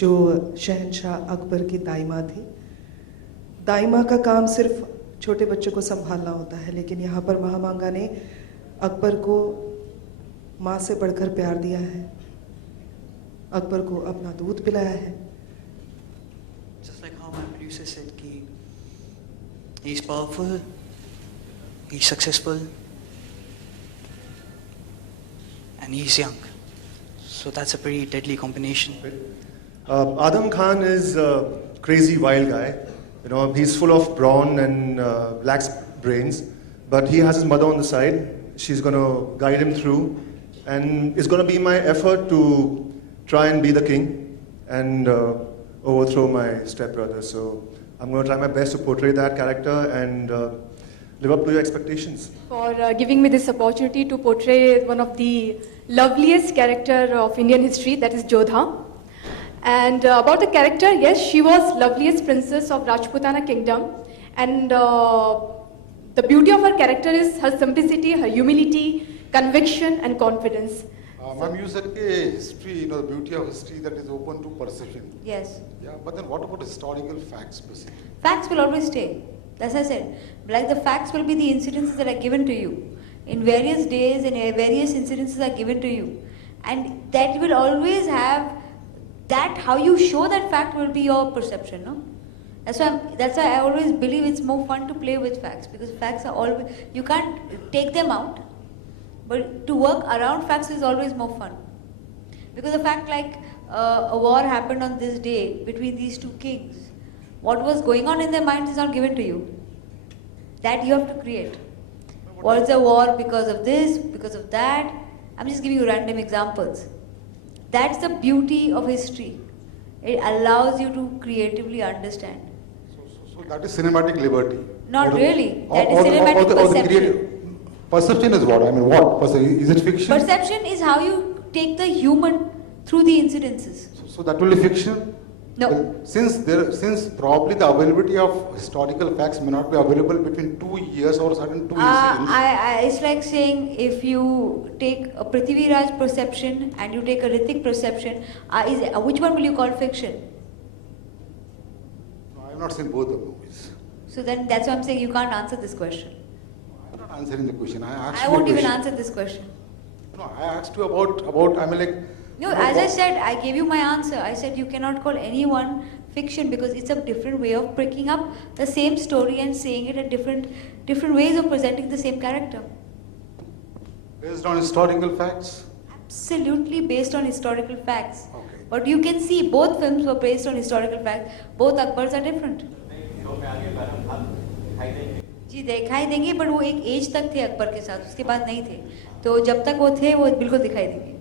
जो शहंशाह अकबर की दाइमा थी। दाइमा का काम सिर्फ छोटे बच्चों को संभालना होता है, लेकिन यहाँ पर महामांगा ने अकबर को माँ से बढ़कर प्यार दिया है, अकबर को अपना दूध पिलाया है। Just like how my producer said कि he's powerful, he's successful, and he's young. So that's a pretty deadly combination. Adam Khan is a crazy wild guy. You know, he's full of brawn and lacks brains, but he has his mother on the side. She's going to guide him through, and it's going to be my effort to try and be the king and overthrow my stepbrother. So I'm going to try my best to portray that character and live up to your expectations. For giving me this opportunity to portray one of the loveliest character of Indian history, that is Jodha. And about the character, yes, she was loveliest princess of Rajputana kingdom, and the beauty of her character is her simplicity, her humility, conviction and confidence. Ma'am, you said history, you know, the beauty of history that is open to perception. Yes. Yeah, but then what about historical facts basically? Facts will always stay. As I said, like the facts will be the incidences that are given to you. In various days and various incidences are given to you. And that will always have that, how you show that fact will be your perception, no? That's why I always believe it's more fun to play with facts, because facts are always, you can't take them out, but to work around facts is always more fun. Because the fact like a war happened on this day between these two kings, what was going on in their minds is not given to you. That you have to create. Was the war because of this, because of that? I'm just giving you random examples. That's the beauty of history. It allows you to creatively understand. So that is cinematic liberty. Not really. That is cinematic perception. Perception is what? I mean, what? Is it fiction? Perception is how you take the human through the incidences. So that will be fiction? No. Well, since probably the availability of historical facts may not be available between 2 years or certain 2 incidents. It's like saying if you take a Prithvi Raj perception and you take a Hrithik perception, which one will you call fiction? No, I have not seen both the movies. So then that's why I'm saying you can't answer this question. I am not answering the question. I won't even answer this question. No, I asked you about I mean like. No, as I said, I gave you my answer. I said you cannot call anyone fiction because it's a different way of picking up the same story and saying it at different ways of presenting the same character. Based on historical facts? Absolutely based on historical facts. Okay. But you can see both films were based on historical facts. Both Akbars are different. जी दिखाई देंगे, but वो एक as तक थे अकबर के साथ, उसके बाद नहीं थे. तो जब तक वो थे वो बिल्कुल दिखाई देंगे.